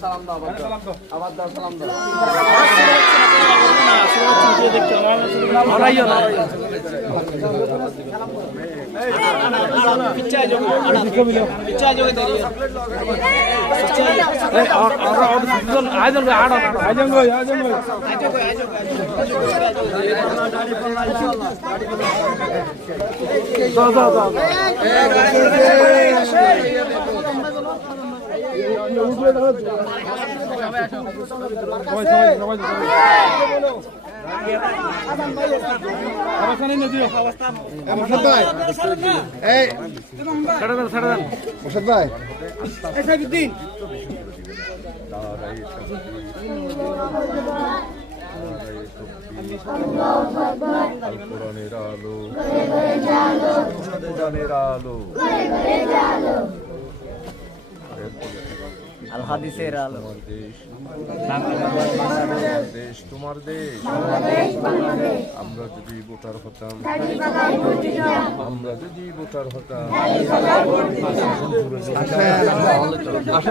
সালাম দাও আবার দাও সালাম দাও কোরআনের আলো জানের আলো আল হাদিসের আলো দেশ তোমার দেশ আমরা যদি ভোটার হতাম আমরা যদি ভোটার হতাম